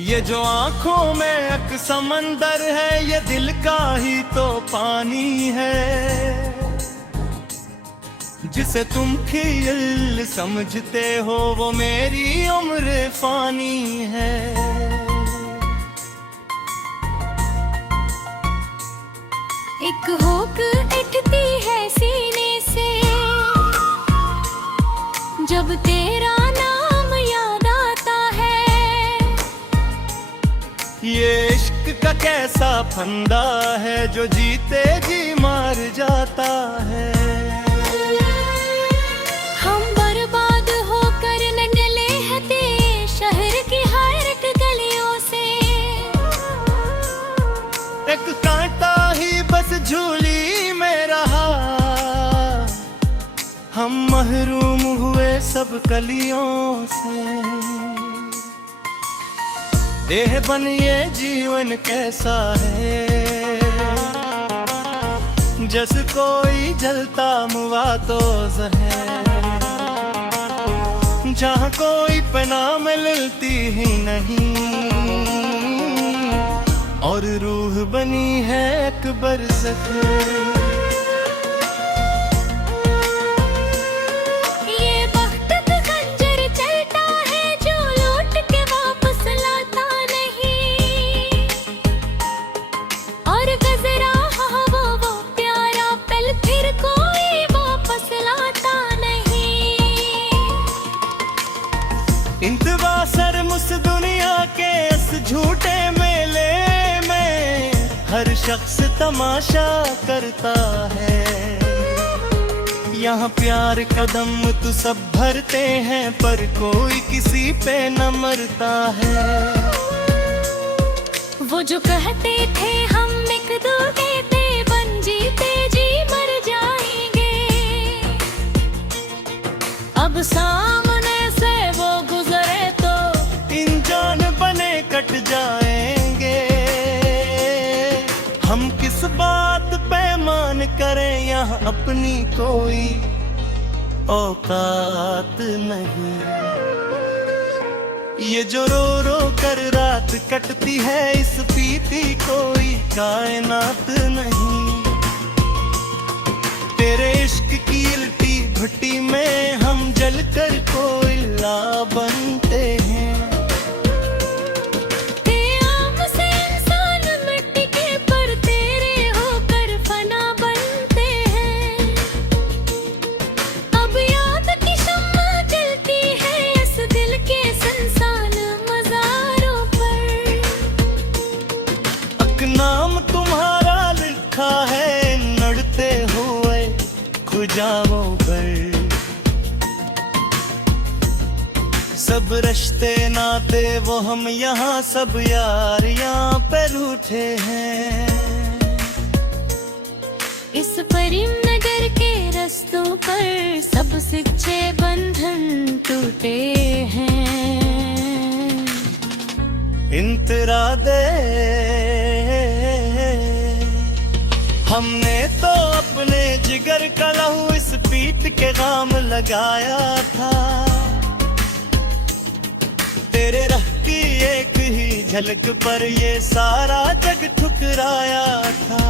ये जो आंखों में एक समंदर है, ये दिल का ही तो पानी है। जिसे तुम खील समझते हो वो मेरी उम्र फानी है। एक होक उठती है सीने से जब तेरा नाम याद आता है। ये इश्क का कैसा फंदा है जो जीते जी मार जाता है। हम बर्बाद होकर न डले हते शहर की हर एक गलियों से। एक कांटा ही बस झूली में रहा, हम महरूम हुए सब कलियों से। देह बन ये जीवन कैसा है, जस कोई जलता मुआ तो है। जहाँ कोई पना मिलती ही नहीं, और रूह बनी है एक बरसत। ये वक्त का खंजर चलता है जो लौट के वापस लाता नहीं। और गजरा वो प्यारा पल फिर कोई वापस लाता नहीं। इंतवा सरमुस दुनिया के इस झूठे मेले में हर शख्स तमाशा करता है। यहाँ प्यार कदम तो सब भरते हैं पर कोई किसी पे न मरता है। वो जो कहते थे हम एक दूजे पे बन जीते जी मर जाएंगे, अब सामने से वो गुजरे तो इन जान बने कट जाएंगे। हम किस बात पे मान करें, यहाँ अपनी कोई औकात नहीं। ये जो रो रो कर रात कटती है, इस पीती कोई कायनात नहीं। तेरे इश्क की उल्टी भट्टी में हम जलकर कोयला बनते हैं। नाम तुम्हारा लिखा है नड़ते हुए खुजाओं पर। सब रिश्ते नाते वो हम यहाँ सब यार यहाँ पे रूठे हैं। इस प्रेम नगर के रस्तों पर सब सच्चे बंधन टूटे हैं। इंतरा दे हमने तो अपने जिगर का लहू इस पीत के गाम लगाया था। तेरे रह की एक ही झलक पर ये सारा जग ठुकराया था।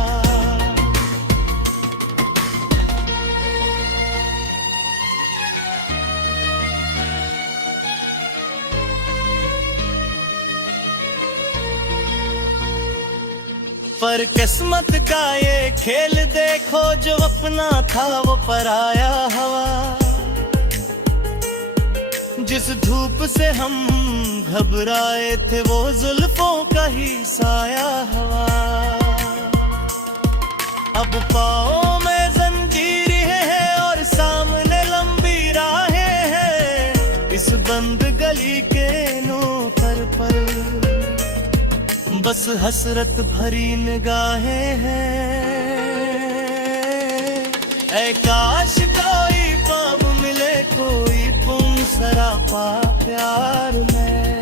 पर किस्मत का ये खेल देखो, जो अपना था वो पराया हवा। जिस धूप से हम घबराए थे वो जुल्फों का ही साया हवा। अब पाँव में जंजीर है और सामने लंबी राहें हैं। इस बंद गली के नूकर पर बस हसरत भरी निगाहें हैं। ऐ काश कोई पाप मिले, कोई पुम सरापा प्यार में।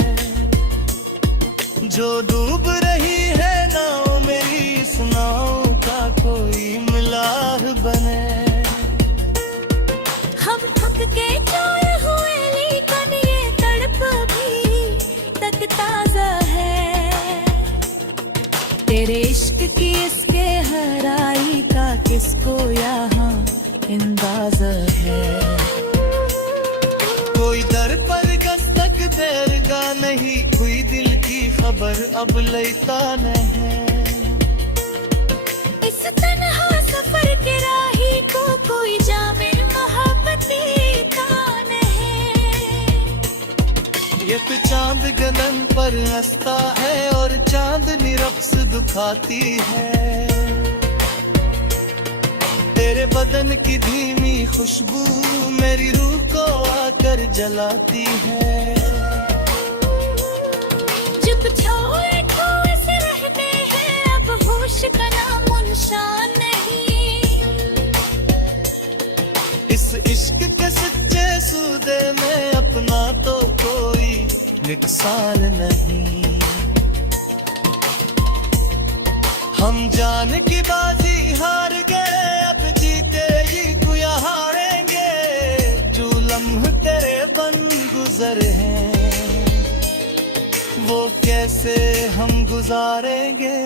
जो डूब रही है नाव मेरी, इस नाव का कोई मिलाह बने। हम थक के चोर हुए लेकिन ये तड़प भी तक ताजा है। तेरे इश्क की इसके हराई का किसको यहाँ अंदाजा है। कोई दर पर दस्तक देगा नहीं, कोई दिल की खबर अब लेता नहीं। इस तन्हा सफर के राही को कोई जामिल मोहब्बती का नहीं। ये तो चांद गगन पर हंसता है और चांदनी रक्स दिखाती है। तेरे बदन की धीमी खुशबू मेरी रूह को आकर जलाती है। जब छोए खोए से रहते हैं अब होश का नामो निशान नहीं। इस इश्क के सच्चे सूदे में अपना तो कोई नुकसान नहीं। हम जान की बाजी हार गए, अब जीते ही गुया हारेंगे। जो लम्हे तेरे बन गुजरे हैं वो कैसे हम गुजारेंगे।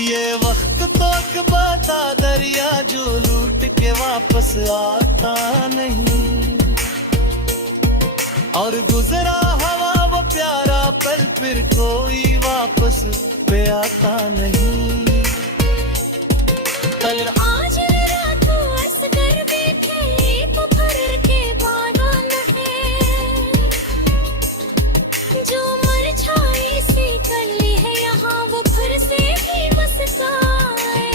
ये वक्त तो एक बता दरिया जो लूट के वापस आता नहीं। और गुजरा हवा वो प्यारा पल फिर कोई वापस पे आता नहीं। कल आज रात हंस कर बैठे पुकार के बादल है। जो मरछाई सी कली है यहाँ वो फिर से ही मुस्काए।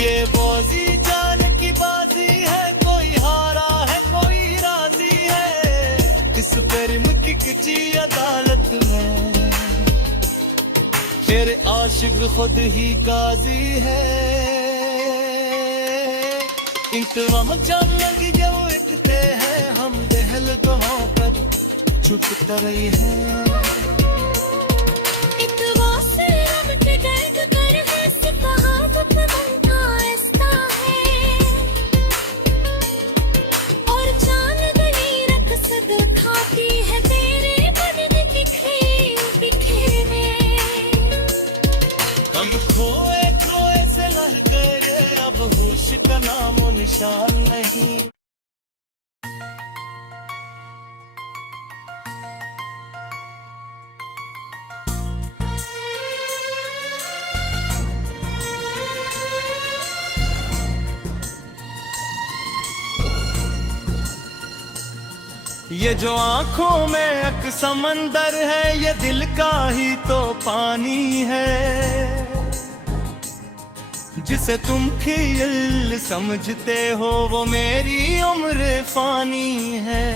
ये बाजी जान की बाजी है, कोई हारा है कोई राजी है। इस प्रेम की किसी अदालत में फिर आशिक खुद ही गाजी है। इंतजाम जब लग जाओ इकते हैं हम दहल दुआओं पर चुप कर रही है। इतवा से रब के गर्द कर है सिकहावत बनता ऐसा है। और चांदनी रक्स दिखाती है तेरे बदन की खेल बिखेरे। हम खोए खोए से लह गए, अब होश का नामो निशान नहीं। ये जो आंखों में एक समंदर है, ये दिल का ही तो पानी है। जिसे तुम खील समझते हो वो मेरी उम्र फानी है।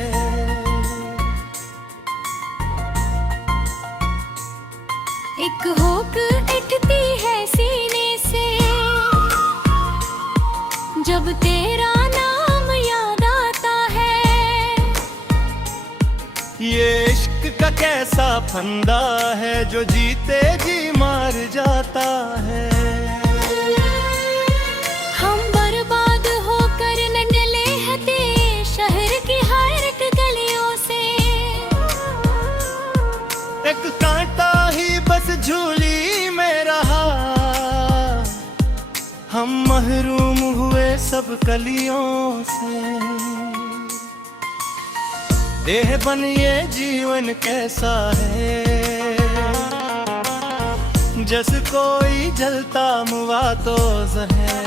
एक होक उठती है सीने से जब तेरा नाम याद आता है। ये इश्क का कैसा फंदा है जो जीते जी मार जाता है। हम बर्बाद होकर न डले हते शहर की हर एक गलियों से। एक कांटा ही बस झूली में रहा, हम महरूम हुए सब कलियों से। देह बन ये जीवन कैसा है, जैसे कोई जलता मुआ तो जहर।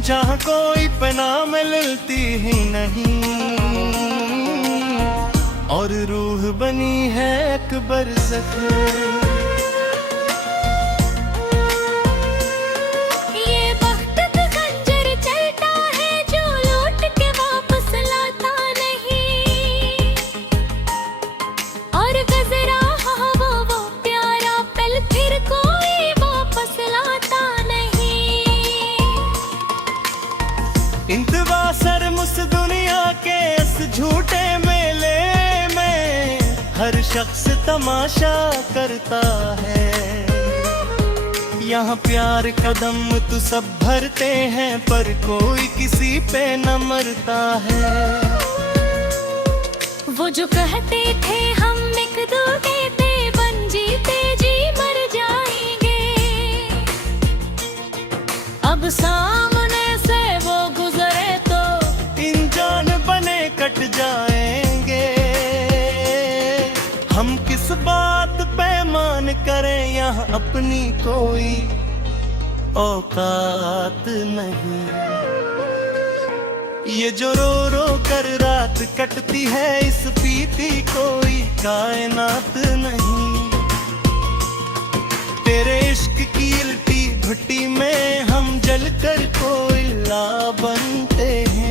जहाँ कोई पना मिलती ही नहीं और रूह बनी है एक बरसत। इंतवा सर मुस दुनिया के इस झूठे मेले में हर शख्स तमाशा करता है। यहाँ प्यार कदम तो सब भरते हैं पर कोई किसी पे न मरता है। वो जो कहते थे हम एक दूजे पे बन जीते जी मर जाएंगे, अब सामने से वो गुजरे तो इन जान बने कट जाएंगे। हम किस बात पे मान करें, यहाँ अपनी कोई औकात नहीं। ये जो रो रो कर रात कटती है, इस पीती कोई कायनात नहीं। तेरे इश्क की उल्टी भट्टी में हम जलकर कोयला बनते हैं।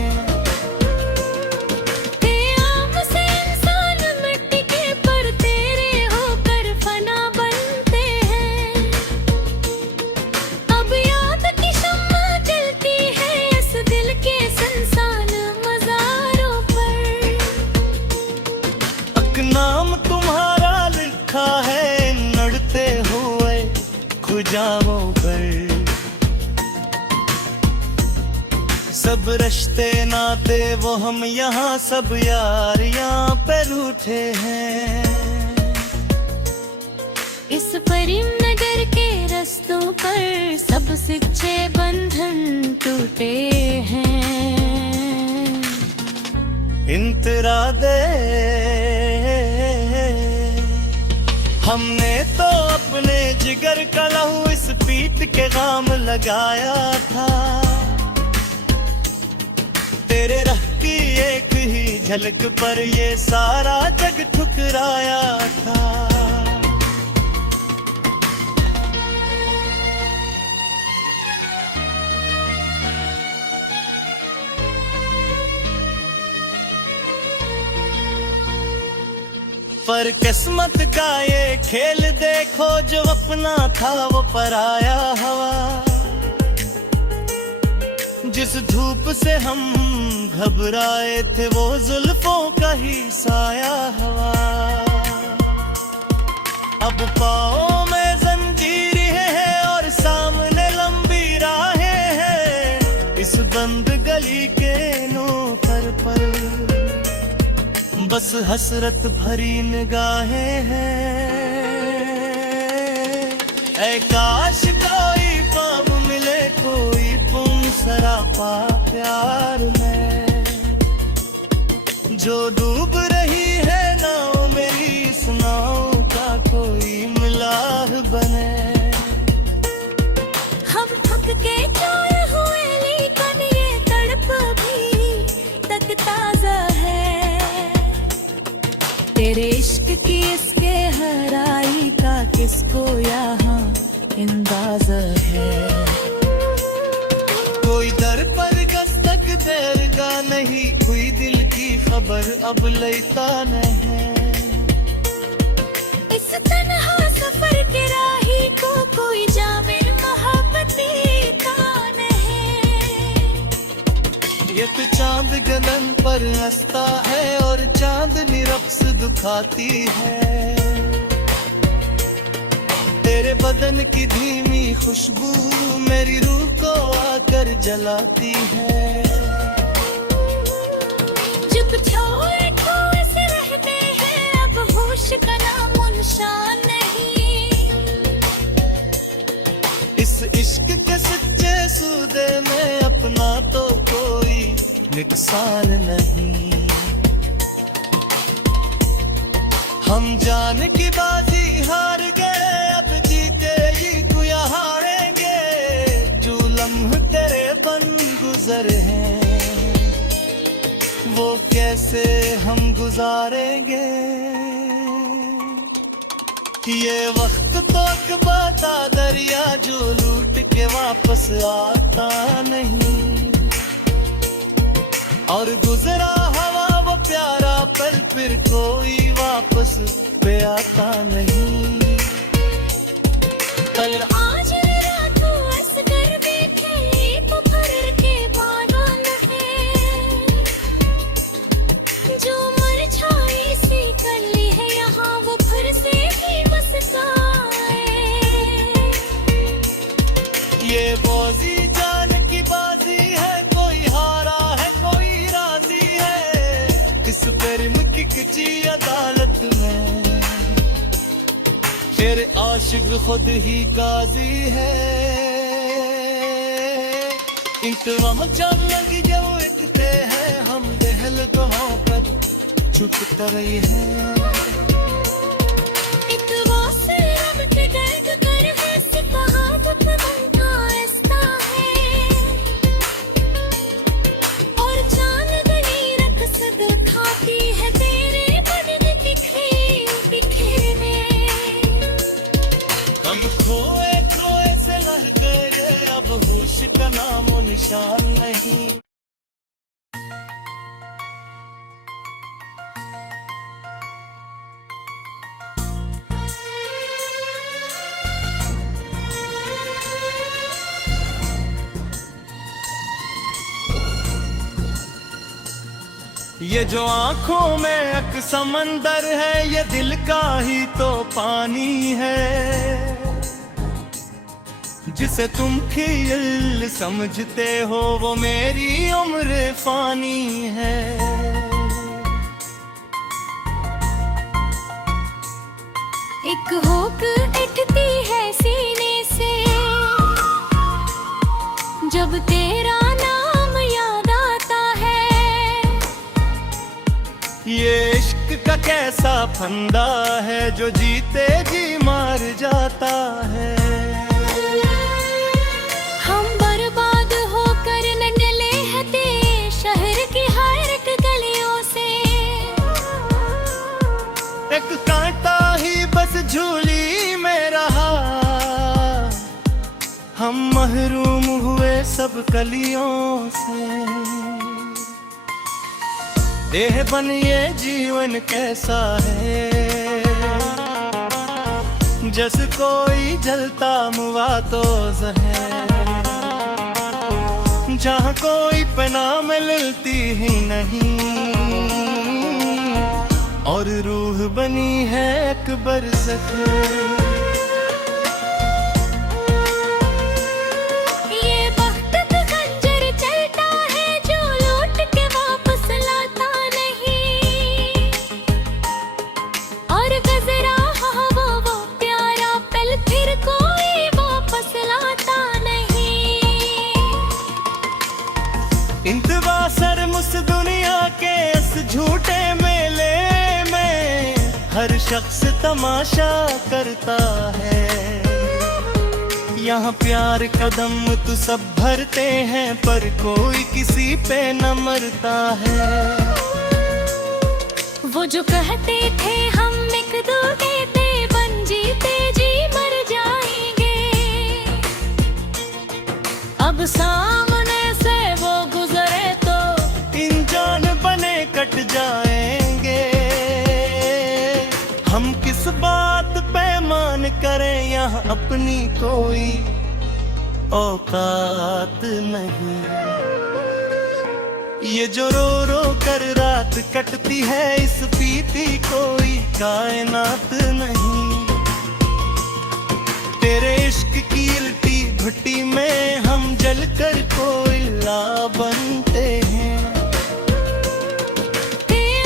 नाम तुम्हारा लिखा है नड़ते हुए खुजाओं पर। सब रिश्ते नाते वो हम यहाँ सब यार यहाँ पे रूठे हैं। इस प्रेम नगर के रस्तों पर सब सच्चे बंधन टूटे हैं। इंतरा दे हमने तो अपने जिगर का लहू इस पीत के गाम लगाया था। तेरे रह की एक ही झलक पर ये सारा जग ठुकराया था। पर किस्मत का ये खेल देखो, जो अपना था वो पराया हवा। जिस धूप से हम घबराए थे वो जुल्फों का ही साया हवा। अब पाँव में जंजीरें हैं और सामने लंबी राहें हैं। इस बंद गली के नूपर पर बस हसरत भरी निगाहें हैं। ऐ काश कोई पाप मिले, कोई तुम सरापा प्यार में। जो डूब रही है नाव मेरी, इस नाव का कोई मिलाह बने। हम थक के चोर हुए लेकिन ये तड़प भी तक ताजा है। तेरे इश्क की इसके हराई का किसको यहाँ अंदाज़ा है। कोई दर पर दस्तक देगा नहीं, कोई दिल की खबर अब लेता नहीं। इस तन्हा सफर के राही को कोई जामिल मोहब्बती का नहीं। ये तो चांद गगन पर हंसता है और चांदनी रक्स दिखाती है। तेरे बदन की धीमी खुशबू मेरी रूह को आकर जलाती है। जब छोड़ ठोस रहते हैं अब होश का नामो निशान नहीं। इस इश्क के सच्चे सूदे में अपना तो कोई नुकसान नहीं। हम जान की बाजी हार गए, अब जीते ही कोई हारेंगे। जो लम्हे तेरे बन गुजरे हैं वो कैसे हम गुजारेंगे। ये वक्त तो एक बता दरिया जो लूट के वापस आता नहीं। और गुजरा हवा वो प्यारा पल फिर कोई वापस पे आता नहीं। कल आज रात ऐस कर बैठे पुकार के बादल है। जो मर छाई सी कली है यहाँ वो फिर से ही मुस्काए। ये बाजी जान की बाजी है, कोई हारा है कोई राजी है। इस प्रेम की कच्ची अदालत में। तेरे आशिक खुद ही गाजी है। इंतवाम जब लगी जो इकते हैं, हम दहल दुआओं पर चुप कर रही है। इतवा से रब के गर्द कर है, सिताहा बनता ऐसा है। और चांदनी रक्स दिखाती है तेरे बदन बिखरे में। हम खोए खोए से लहके गए, अब होश का नामो निशान नहीं। ये जो आंखों में एक समंदर है, ये दिल का ही तो पानी है। जिसे तुम खील समझते हो, वो मेरी उम्र फानी है। एक होक उठती है सीने से, जब तेरा नाम याद आता है। ये इश्क का कैसा फंदा है, जो जीते जी मार जाता है। हम बर्बाद होकर न डले हते शहर की हर एक गलियों से। एक कांटा ही बस झूली में रहा, हम महरूम हुए सब कलियों से। देह बन ये जीवन कैसा है, जस कोई जलता मुआ तो जहर। जहाँ कोई पनाह मिलती ही नहीं, और रूह बनी है एक बरसत। इंतवा सरमुस दुनिया के इस झूठे मेले में, हर शख्स तमाशा करता है। यहाँ प्यार कदम तो सब भरते हैं, पर कोई किसी पे न मरता है। वो जो कहते थे हम एक दूजे पे बन जीते जी मर जाएंगे, अब सामने से वो गुजरे तो इन जान बने कट जाएंगे। हम किस बात पे मान करें, यहाँ अपनी कोई औकात नहीं। ये जो रो रो कर रात कटती है, इस बीती कोई कायनात नहीं। तेरे इश्क की उल्टी भट्टी में हम जलकर कोयला बनते हैं।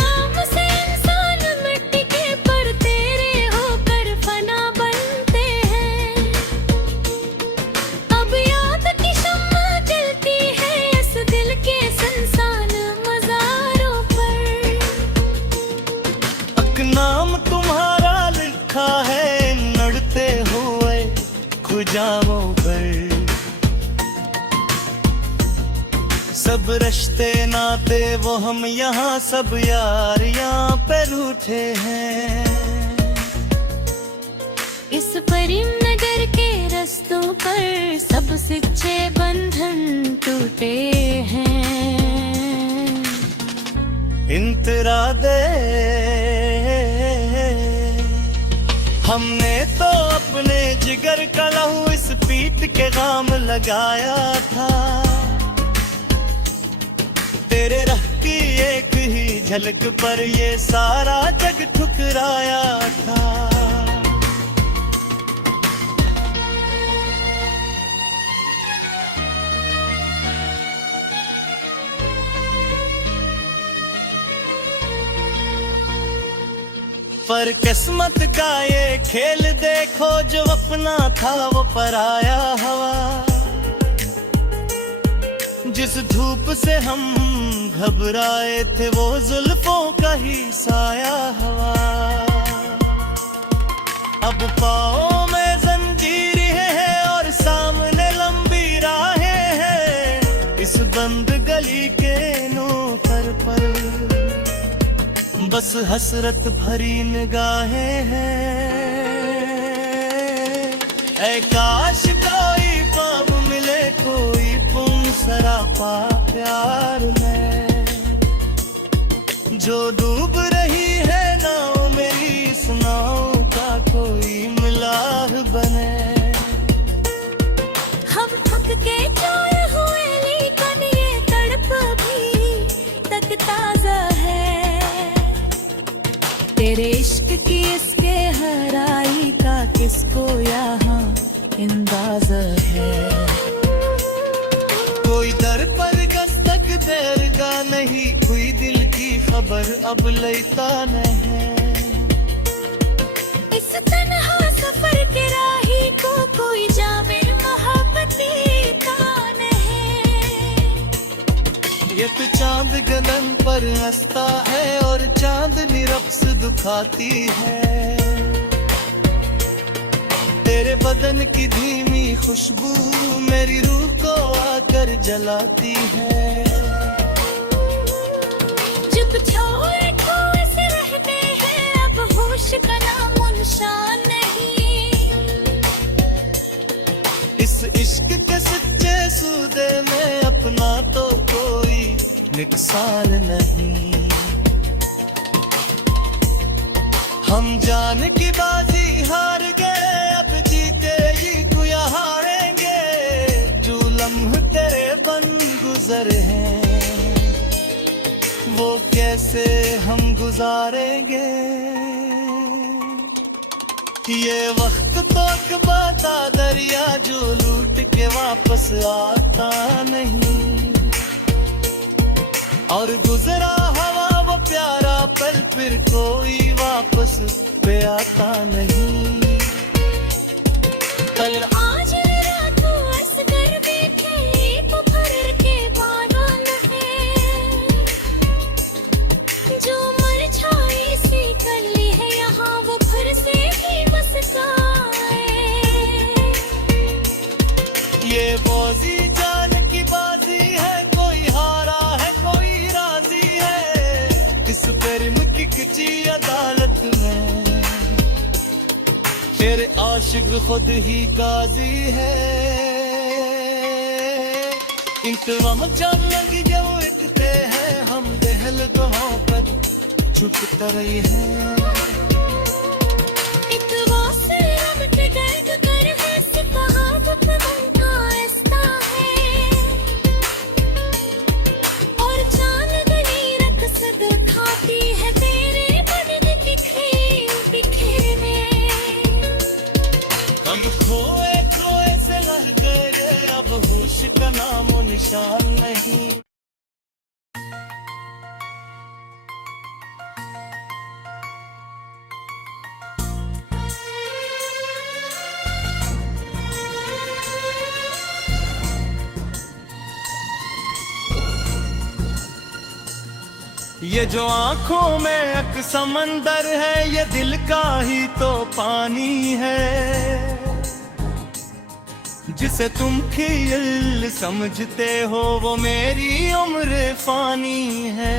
आम से इंसान मिट्टी के, पर तेरे होकर फना बनते हैं। अब याद की शम्मा जलती है इस दिल के संसान मज़ारों पर। अक नाम तुम्हारा लिखा है नड़ते हुए खुजाओं पर। सब रिश्ते नाते वो हम यहाँ सब यार यहाँ पे रूठे हैं। इस प्रेम नगर के रस्तों पर सब सच्चे बंधन टूटे हैं। इंतरा दे हमने तो अपने जिगर का लहू इस पीठ के गाम लगाया था। तेरे रह की एक ही झलक पर ये सारा जग ठुकराया था। पर किस्मत का ये खेल देखो, जो अपना था वो पराया हवा। जिस धूप से हम घबराए थे वो जुल्फों का ही साया हवा। अब पाँव में जंजीर है और सामने लंबी राहें हैं। इस बंद गली के नूकर पर बस हसरत भरी निगाहें हैं। ऐ काश कोई ख्वाब मिले, कोई पुम सरापा प्यार में, जो डूब रही है नाव मेरी, इस नाव का कोई मिलाह बने। हम थक के चोर हुए लेकिन ये तड़प भी तक ताजा है। तेरे इश्क की इसके हराई का किसको यहाँ अंदाजा है। कोई दर पर दस्तक देगा नहीं, कोई दिल की खबर अब लेता नहीं। इस तन्हा सफर के राही को कोई जामिन मोहब्बती का नहीं। ये तो चांद गगन पर हंसता है और चांदनी रक्स दिखाती है। तेरे बदन की धीमी खुशबू मेरी रूह को आकर जलाती है। जब छोए खोए से रहते हैं, अब होश का नामो निशान नहीं। इस इश्क के सच्चे सूदे में अपना तो कोई नुकसान नहीं। हम जान की बाजी हार गए, अब जीते ही गुया हारेंगे। जो लम्हे तेरे बन गुजरे हैं, वो कैसे हम गुजारेंगे। ये वक्त तो एक बता दरिया, जो लूट के वापस आता नहीं। और गुजरा हवा वो प्यारा पल, फिर कोई वापस पे आता नहीं। कल आज रात असगर बैठे पुकार के बागान है। जो मरछाई सी कली है यहाँ, वो फिर से भी मुस्काए। ये बाजी जान की बाजी है, कोई हारा है कोई राजी है। इस प्रेम की किसी अदालत में तेरे आशिक खुद ही गाजी है। इंतजाम जब लगी जो इकते हैं, हम दहल दुआओं पर छुप कर रही है। हम खोए खोए से लह गए, अब होश का नामो निशान नहीं। ये जो आंखों में एक समंदर है, ये दिल का ही तो पानी है। जिसे तुम खील समझते हो, वो मेरी उम्र फानी है।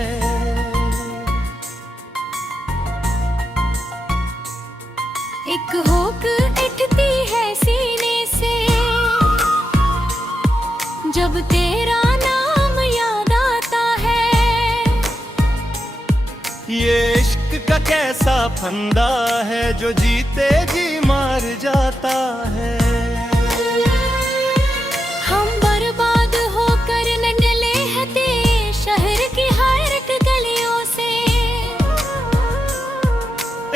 एक होक उठती है सीने से, जब तेरा नाम याद आता है। ये इश्क का कैसा फंदा है, जो जीते जी मार जाता है। हम बर्बाद होकर न डले हते शहर की हर एक गलियों से।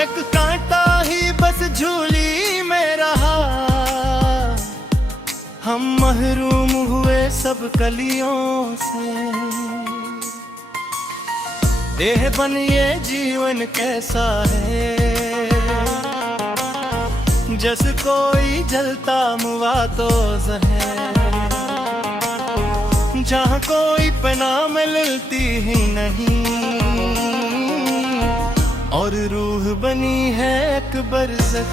एक कांटा ही बस झूली में रहा, हम महरूम हुए सब कलियों से। देह बन ये जीवन कैसा है, जस कोई जलता मुआ तो है, जहाँ कोई पना मिलती ही नहीं, और रूह बनी है एक बरसत।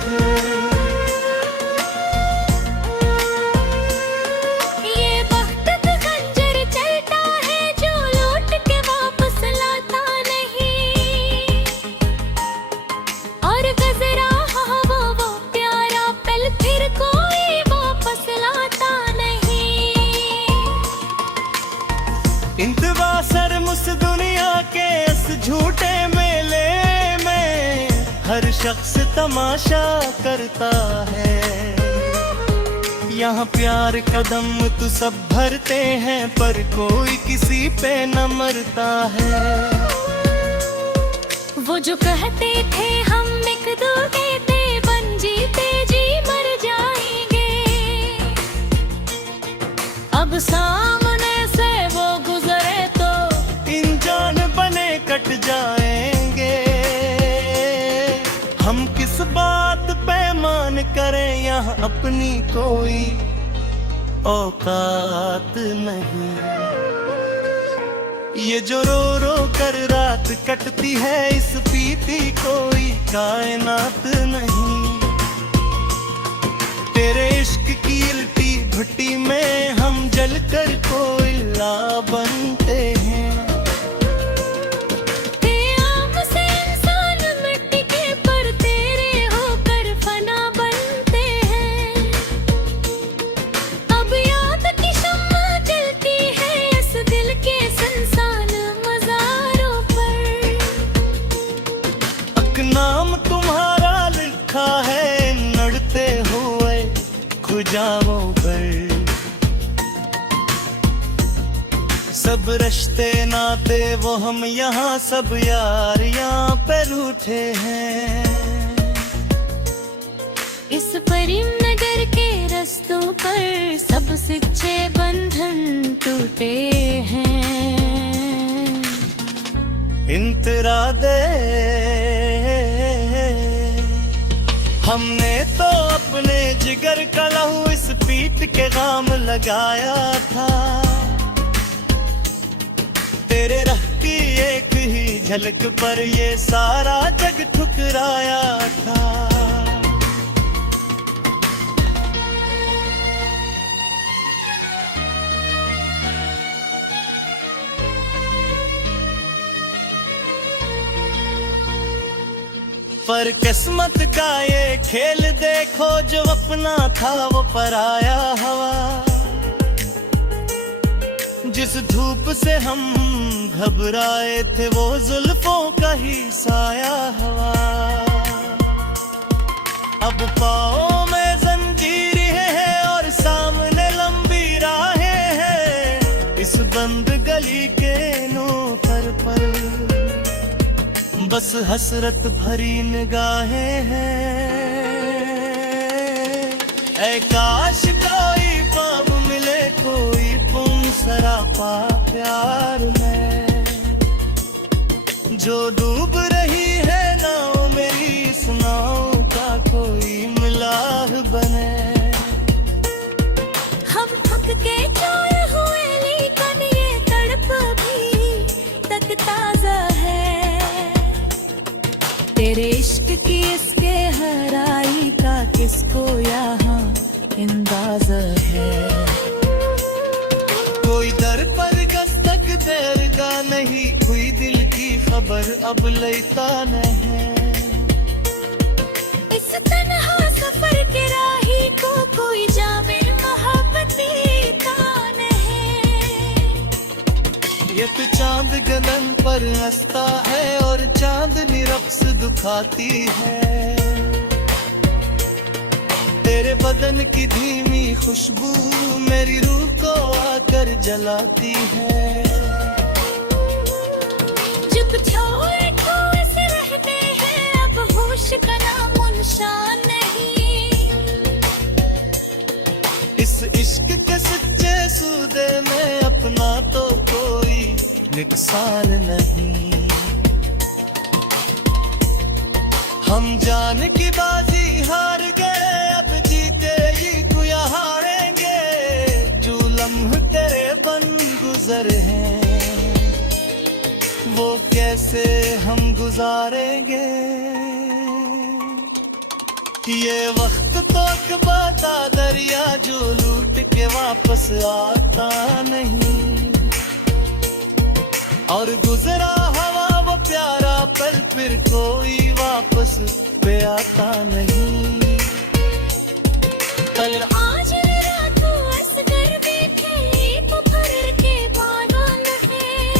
इंतवा सरमुस दुनिया के इस झूठे मेले में हर शख्स तमाशा करता है। यहाँ प्यार कदम तो सब भरते हैं पर कोई किसी पे न मरता है। वो जो कहते थे हम एक दूजे पे बन जीते जी मर जाएंगे, अब सामने से वो गुजरे तो इन जान बने कट जाएंगे। हम किस बात पे मान करें, यहाँ अपनी कोई औकात नहीं। ये जो रो रो कर रात कटती है, इस पीती कोई कायनात नहीं। तेरे इश्क की उल्टी भट्टी में हम जलकर कोयला बनते हैं। नाम तुम्हारा लिखा है नड़ते हुए खुजाओं पर, सब रिश्ते नाते वो हम यहाँ सब यार यहाँ पे रूठे हैं। इस प्रेम नगर के रास्तों पर सब सच्चे बंधन टूटे हैं। इंतरा दे हमने तो अपने जिगर का लहू इस पीठ के गाम लगाया था। तेरे रह की एक ही झलक पर ये सारा जग ठुकराया था। पर किस्मत का ये खेल देखो, जो अपना था वो पराया हवा। जिस धूप से हम घबराए थे वो जुल्फों का ही साया हवा। अब पाँव में जंजीर है और सामने लंबी राहें हैं, इस बंद गली के नूकर पर बस हसरत भरी निगाहें हैं। ऐ काश कोई पाप मिले, कोई पुन सरापा प्यार में, जो डूब रही है नाव मेरी, इस नाव का कोई मिलाह बने। हम थक के चोर हुए लेकिन ये तड़प भी तक ताजा है। तेरे इश्क की इसके हराई का किसको यहाँ अंदाज़ा है। कोई दर पर दस्तक देगा नहीं, कोई दिल की खबर अब लेता नहीं। इस तन्हा सफर के राही को कोई जामे मोहब्बती का नहीं। ये तो चांद गगन पर हंसता है और चांदनी रक्स दिखाती है। तेरे बदन की धीमी खुशबू मेरी रूह को आकर जलाती है। जब छोड़ खोए से रहते हैं, अब होश का नामो निशान नहीं। इस इश्क के सच्चे सूदे में अपना तो कोई नुकसान नहीं। हम जान की बाजी हार गए, अब जीते ही गुया हारेंगे। जो लम्हे तेरे बन गुजरे हैं, वो कैसे हम गुजारेंगे। ये वक्त तो एक बता दरिया, जो लूट के वापस आता नहीं। और गुजरा हवा वो प्यारा पल, फिर कोई वापस पे आता नहीं। कल आज रात असगर बैठे पत्थर के बादल हैं,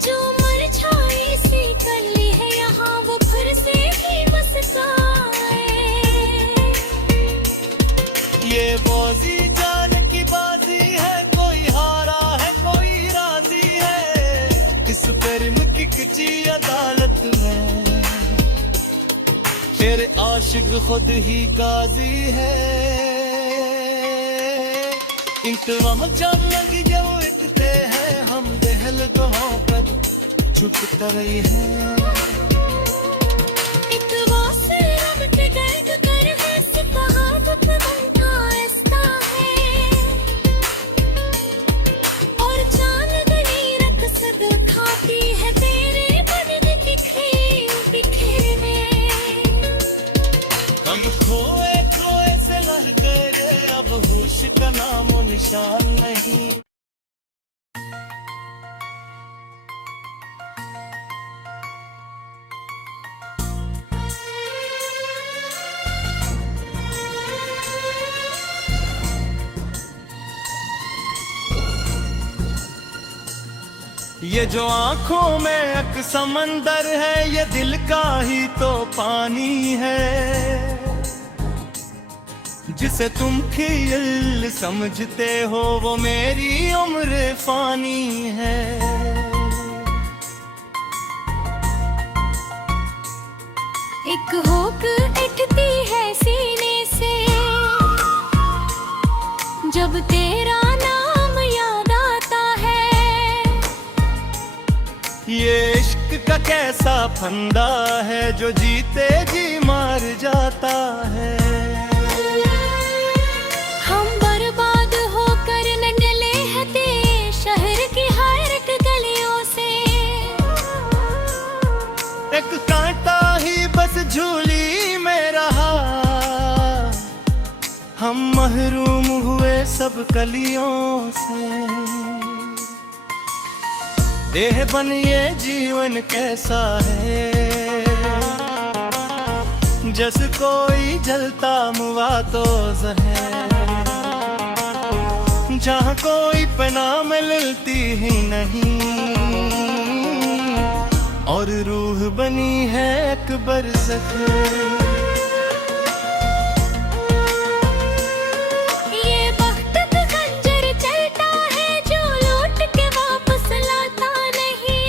जो परछाई सी कली है यहाँ वो फिर से भी मुस्काए। ये बाजी जान की बाजी है, कोई हारा है कोई राजी है। इस प्रेम की कच्ची अदालत में तेरे आशिक खुद ही गाजी है। इंतजाम जब लगी जो इकते हैं, हम दहल गहों पर छुप कर रही है। एक वासे रब के गर्द कर है, सिताहत बनता ऐसा है। और चांदनी रक़्सद खाती है तेरे बदन की खेल बिखेर में। हम खोए खोए से लह गए, अब होश का नामो निशान नहीं। ये जो आंखों में एक समंदर है, ये दिल का ही तो पानी है। जिसे तुम खील समझते हो, वो मेरी उम्र फानी है। एक होक उठती है सीने से, जब तेरा नाम याद आता है। ये इश्क का कैसा फंदा है, जो जीते जी मार जाता है। हम बर्बाद होकर न डले हते शहर की हर एक गलियों से। एक कांटा ही बस झूली में रहा, हम महरूम हुए सब कलियों से। देह बन ये जीवन कैसा है, जस कोई जलता मुआ तो है। जहाँ कोई पना मिलती ही नहीं, और रूह बनी है एक बरसत। ये वक्त का खंजर चलता है, जो लौट के वापस लाता नहीं।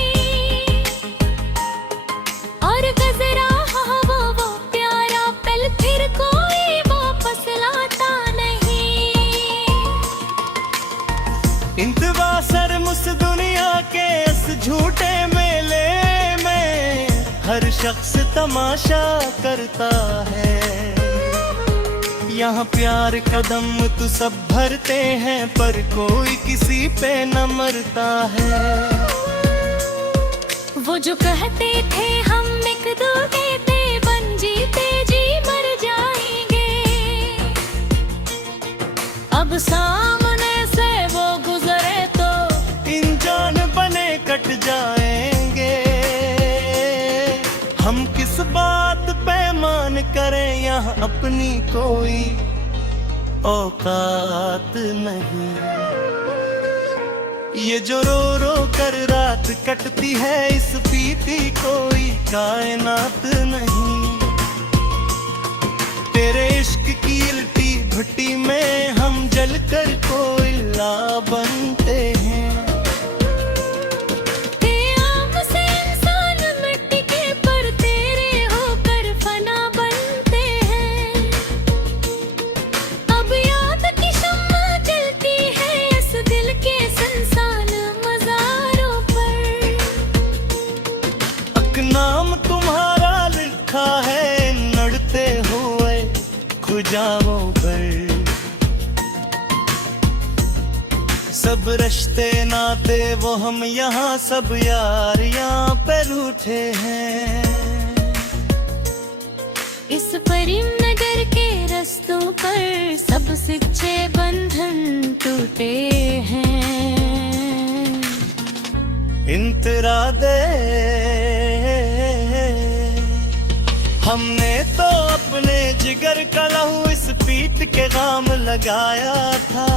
और गजरा हवा वो प्यारा पल, फिर कोई वापस लाता नहीं। इंतवा सर मुस दुनिया के इस झूठे मेले में, हर शख्स तमाशा करता है। यहाँ प्यार कदम तो सब भरते हैं, पर कोई किसी पे न मरता है। वो जो कहते थे हम एक दूजे पे बन जीते जी मर जाएंगे, अब सामने से वो गुजरे तो इन जान बने कट जाएंगे। हम किस बात पे मान करें, यहाँ अपनी कोई औकात नहीं। ये जो रो रो कर रात कटती है, इस पीती कोई कायनात नहीं। तेरे इश्क की उल्टी भट्टी में हम जलकर कोयला बनते हैं। नाम तुम्हारा अब रिश्ते नाते वो हम यहाँ सब यारियां पे रूठे हैं। इस प्रेम नगर के रास्तों पर सब सच्चे बंधन टूटे हैं। इंतरा दे हमने तो अपने जिगर का लहू इस पीत के गाम लगाया था।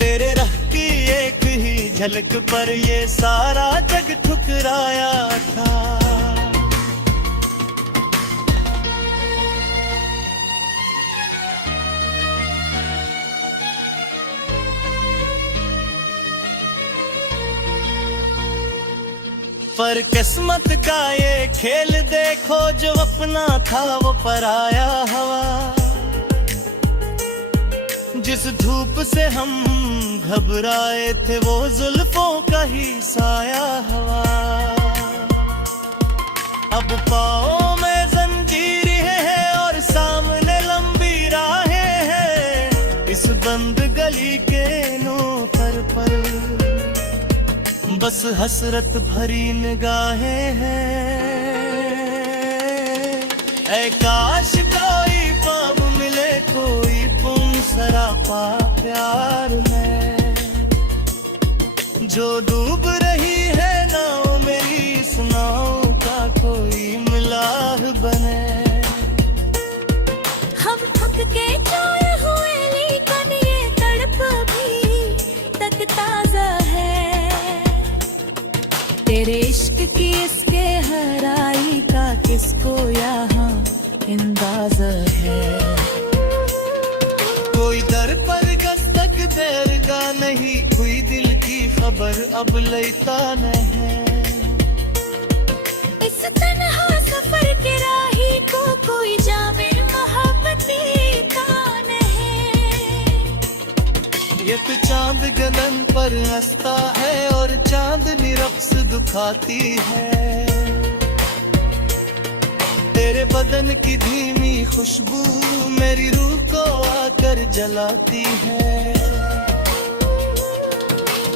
तेरे रह की एक ही झलक पर ये सारा जग ठुकराया था। पर किस्मत का ये खेल देखो, जो अपना था वो पराया हवा। जिस धूप से हम घबराए थे वो जुल्फों का ही साया हवा। अब पाँव में जंजीर है और सामने लंबी राहें हैं। इस बंद गली के नूपर पर बस हसरत भरी निगाहें हैं। ऐ काश कोई पाप मिले, कोई पुन सरापा प्यार में। जो डूब रही है नाव मेरी, इस नाव का कोई मिलाह बने। हम थक के चोर हुए लेकिन ये तड़प भी तक ताजा है। तेरे इश्क की इसके हराई का किसको यहाँ अंदाज़ा है। कोई दर पर दस्तक देगा नहीं, कोई दिल की खबर अब लेता नहीं। इस तन्हा सफर के राही को कोई जामे मोहब्बती का नहीं। ये तो चांद गगन पर हंसता है और चांदनी रक्स दिखाती है। तेरे बदन की धीमी खुशबू मेरी रूह को आकर जलाती है।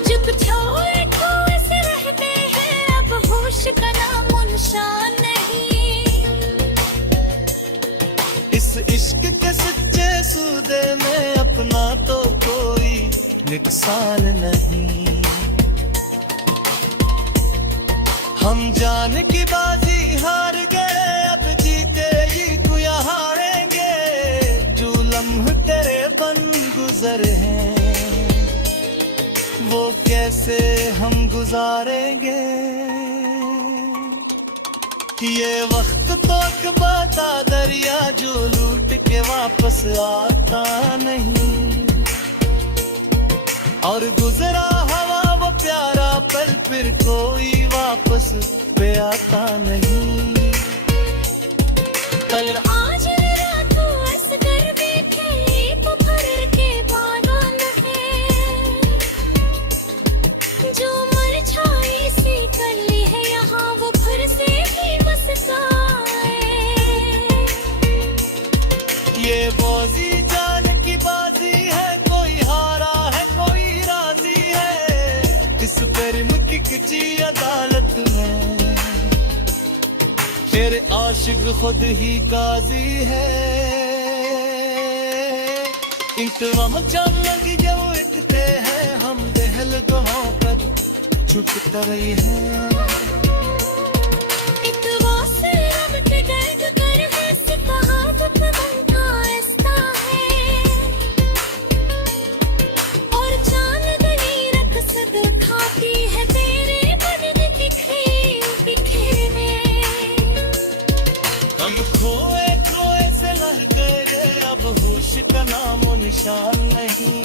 जब छोड़ खोए से रहते हैं, अब होश का नामो निशान नहीं। इस इश्क के सच्चे सूदे में अपना तो कोई नुकसान नहीं। हम जान की बाजी हार गए, अब जीते ही कुया हारेंगे। जो लम्हे तेरे बन गुजर हैं, वो कैसे हम गुजारेंगे। ये वक्त तो एक बता दरिया, जो लूट के वापस आता नहीं। और गुजरा हवा वो प्यारा पल, फिर कोई वापस पे आता नहीं। कल आज रात असगर बैठे पुकार के बादल है। जो मरछाई सी कली है यहाँ, वो फिर से ही मुस्काए। ये बाजी जान की बाजी है, कोई हारा है कोई राजी है। इस प्रेम की किसी अदालत में तेरे आशिक खुद ही गाजी है। इंतजाम जब लग जाओ इकते हैं, हम दहल दुआओं पर चुप कर रही है। इतवा से रब के दर्द कर है, सिफाहत बनता ऐसा है। और चांदनी रक्स दिखाती है तेरे बदन की खेल बिखेरे। हम खोए खोए से लह गए, अब होश का नामो निशान नहीं।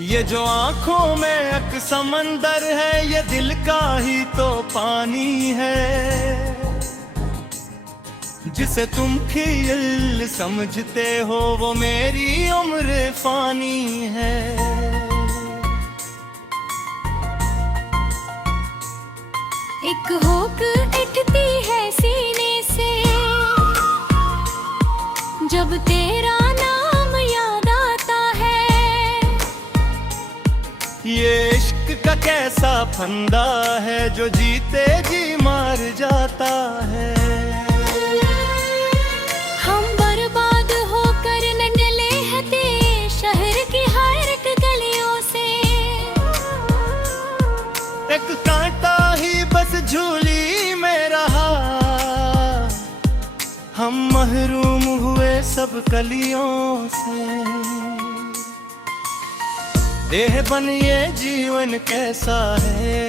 ये जो आंखों में एक समंदर है, ये दिल का ही तो पानी है। जिसे तुम खील समझते हो वो मेरी उम्र फानी है। एक हुक उठती है सीने से जब तेरा नाम याद आता है। ये इश्क का कैसा फंदा है जो जीते जी मार जाता है। हम बर्बाद होकर न डले हते शहर की हर एक गलियों से। एक कांटा ही बस झूली में रहा, हम महरूम हुए सब कलियों से। देह बन ये जीवन कैसा है,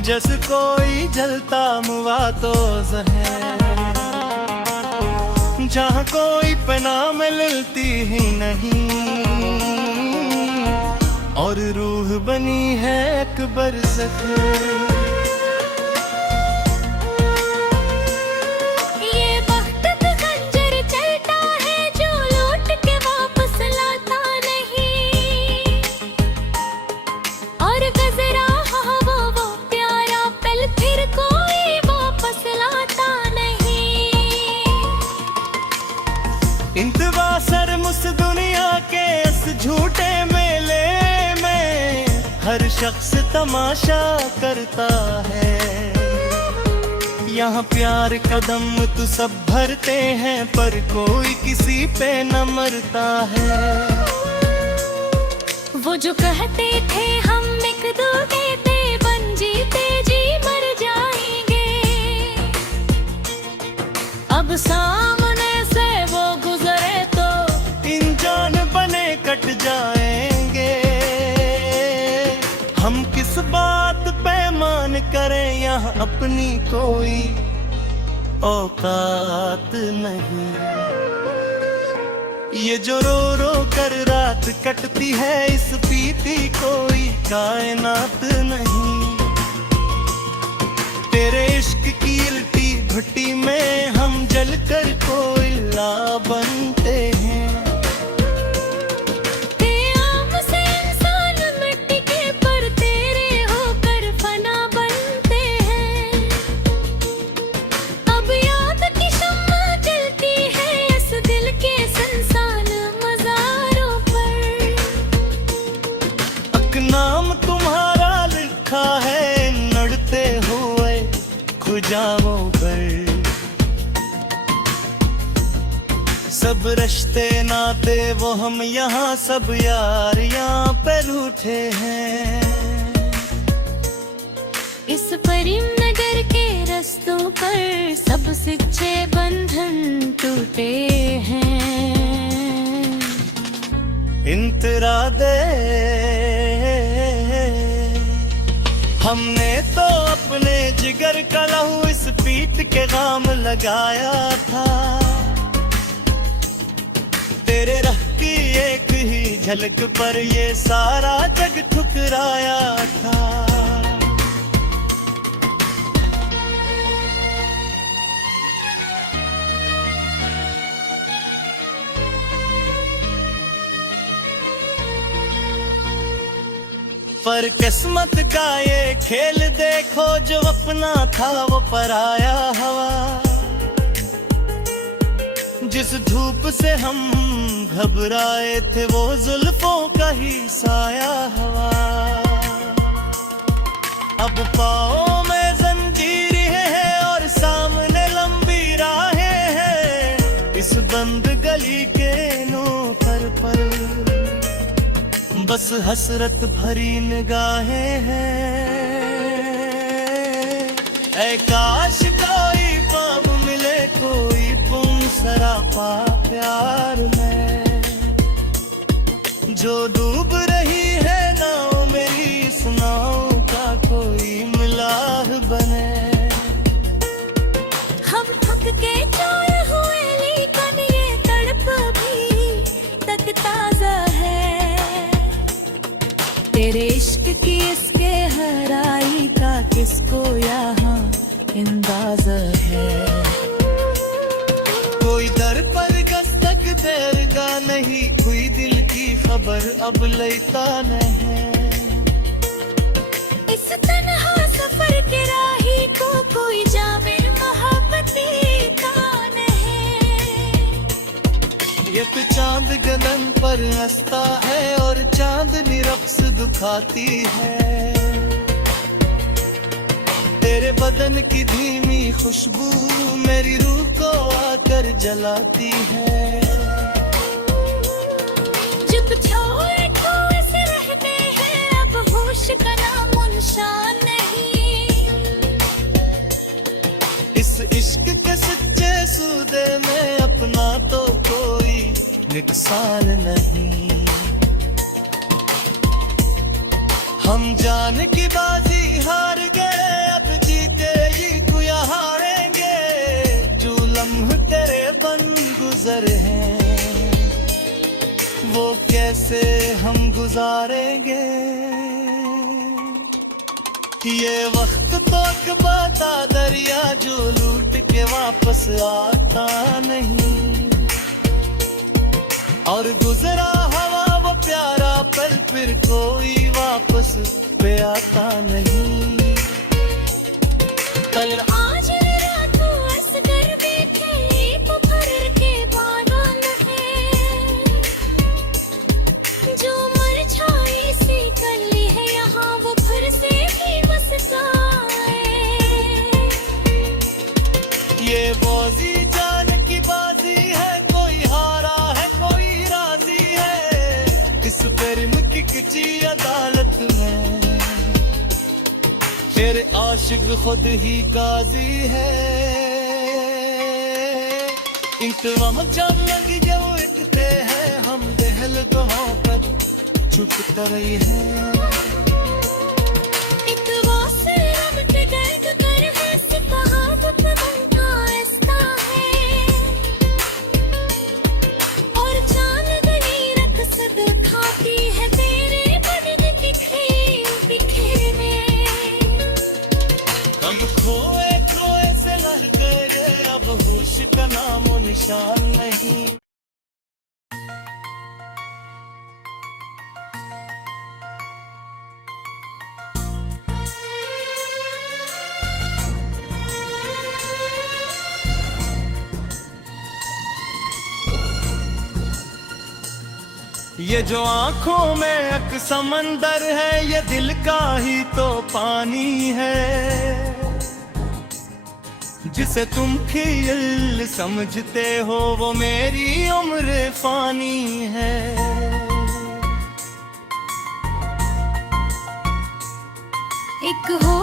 जैसे कोई जलता मुआ तो जहर, जहाँ कोई पना मिलती ही नहीं और रूह बनी है एक बरसत। ये वक्त का खंजर चलता है जो लौट के वापस लाता नहीं। और गजरा वो प्यारा पल फिर कोई वापस लाता नहीं। इंतवा सर मुस दुनिया के इस झूठे मेले में हर शख्स तमाशा करता है। यहाँ प्यार कदम तो सब भरते हैं पर कोई किसी पे न मरता है। वो जो कहते थे हम एक दूजे पे बन जीते जी मर जाएंगे, अब सामने से वो गुजरे तो इन जान बने कट जाएंगे। हम किस बात पे मान करें, यहाँ अपनी कोई औकात नहीं। ये जो रो रो कर रात कटती है इस पीती कोई कायनात नहीं। तेरे इश्क की उल्टी भट्टी में हम जलकर कोयला बनते हैं। नाम तुम्हारा लिखा है नड़ते हुए खुजाओं पर। सब रिश्ते नाते वो हम यहाँ सब यार यहाँ पे रूठे हैं। इस प्रेम नगर के रस्तों पर सब सच्चे बंधन टूटे हैं। इंतरा दे हमने तो अपने जिगर का लहू इस पीत के गाम लगाया था। तेरे रह की एक ही झलक पर ये सारा जग ठुकराया था। पर किस्मत का ये खेल देखो जो अपना था वो पराया हवा। जिस धूप से हम घबराए थे वो जुल्फों का ही साया हवा। अब पाँव में जंजीरें हैं और सामने लंबी राहें हैं। इस बंद गली के नूपर पर बस हसरत भरी निगाहें हैं। ऐ काश कोई पाप मिले कोई पुम सरापा प्यार में, जो डूब रही है नाव मेरी इस नाव का कोई मिलाह बने। हम थक के चोर हुए लेकिन ये तड़प भी तक ताजा है। तेरे इश्क की इसके हराई का किसको यहाँ अंदाज़ है। कोई दर पर दस्तक देगा नहीं, कोई दिल की खबर अब लेता नहीं। इस तन्हा सफर के राही को कोई जामे मोहब्बती का नहीं। ये तो चांद गगन पर हंसता है और चांदनी रक्स दिखाती है। तेरे बदन की धीमी खुशबू मेरी रूह को आकर जलाती है। जब छोए खोए से रहते हैं अब होश का नामो निशान नहीं। इस इश्क के सच्चे सूदे में अपना तो कोई नुकसान नहीं। हम जान की बाजी हार गए, अब जीते ही कोई हारेंगे। जो लम्हे तेरे बन गुजर हैं वो कैसे हम गुजारेंगे। ये वक्त तो एक बता दरिया जो लूट के वापस आता नहीं। और गुजरा हवा वो प्यारा पल फिर कोई वापस पे आता नहीं। कल आज रात असगर बैठे पत्थर के बादल है। जो मरछाई सी कली है यहाँ वो फिर से भी मुस्काए। ये बाजी जान की बाजी है, कोई हारा है कोई राजी है। इस प्रेम की किसी अदालत में तेरे आशिक खुद ही गाजी है। इंतजाम जब लग जाओ इकते हैं हम दहल दुआओं पर चुप कर रही है। इतवा से रब के गर्द कर है सिपहा बनता ऐसा है। और चांदनी रक्स दिखाती है तेरे बदन की खीर बिखेर में। हम खोए खोए से लह गए, अब होश का नामो निशान नहीं। ये जो आंखों में एक समंदर है, ये दिल का ही तो पानी है। जिसे तुम खील समझते हो वो मेरी उम्र फानी है। एक हो